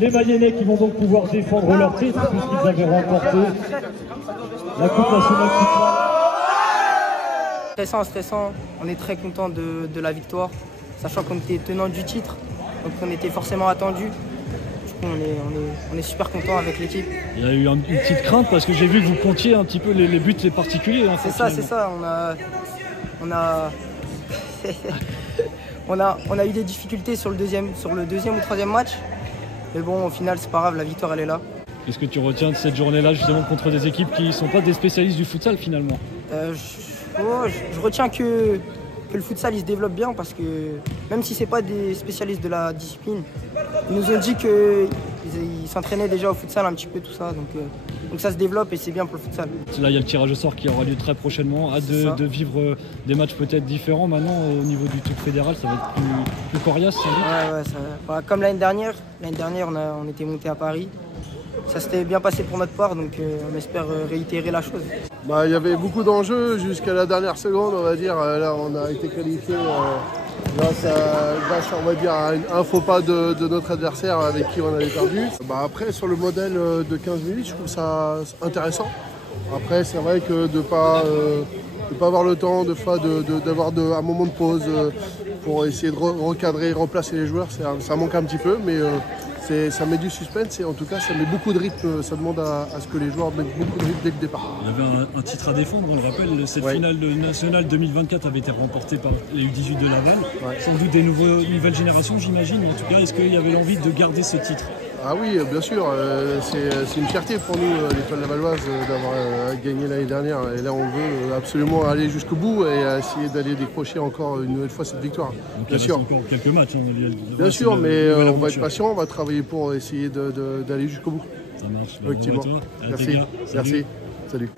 Les Mayennais qui vont donc pouvoir défendre leur titre puisqu'ils avaient remporté la Coupe nationale football. Stressant, on est très content de la victoire, sachant qu'on était tenant du titre, donc on était forcément attendu. On est super content avec l'équipe. Il y a eu une petite crainte parce que j'ai vu que vous comptiez un petit peu les buts particuliers. Hein, c'est ça. On a eu des difficultés sur le deuxième ou troisième match. Mais bon, au final, c'est pas grave, la victoire, elle est là. Qu'est-ce que tu retiens de cette journée-là, justement, contre des équipes qui ne sont pas des spécialistes du futsal, finalement? Je retiens que le futsal, il se développe bien, parce que même si c'est pas des spécialistes de la discipline, ils nous ont dit qu'ils s'entraînaient déjà au futsal un petit peu, tout ça. Donc ça se développe et c'est bien pour le futsal. Là, il y a le tirage au sort qui aura lieu très prochainement. Hâte de vivre des matchs peut-être différents. Maintenant, au niveau du tour fédéral, ça va être plus coriace, sans doute. Ouais, comme l'année dernière. L'année dernière, on était monté à Paris. Ça s'était bien passé pour notre part, donc on espère réitérer la chose. Il y avait beaucoup d'enjeux jusqu'à la dernière seconde, on va dire. Là, on a été qualifié grâce on va dire, à un faux pas de notre adversaire avec qui on avait perdu. Après, sur le modèle de 15 minutes, je trouve ça intéressant. Après, c'est vrai que de ne pas avoir le temps d'avoir un moment de pause pour essayer de recadrer, remplacer les joueurs, ça manque un petit peu, mais ça met du suspense et en tout cas ça met beaucoup de rythme, ça demande à ce que les joueurs mettent beaucoup de rythme dès le départ. Il y avait un titre à défendre, on le rappelle, cette finale nationale 2024 avait été remportée par les U18 de Laval, sans doute des nouvelles générations j'imagine, en tout cas est-ce qu'il y avait l'envie de garder ce titre? Ah oui, bien sûr, c'est une fierté pour nous, l'étoile lavalloise, d'avoir gagné l'année dernière. Et là, on veut absolument aller jusqu'au bout et essayer d'aller décrocher encore une nouvelle fois cette victoire. Donc, bien sûr. Encore quelques matchs. Bien sûr, mais on va être patient, on va travailler pour essayer d'aller jusqu'au bout. Ça marche. Effectivement. Merci. Salut.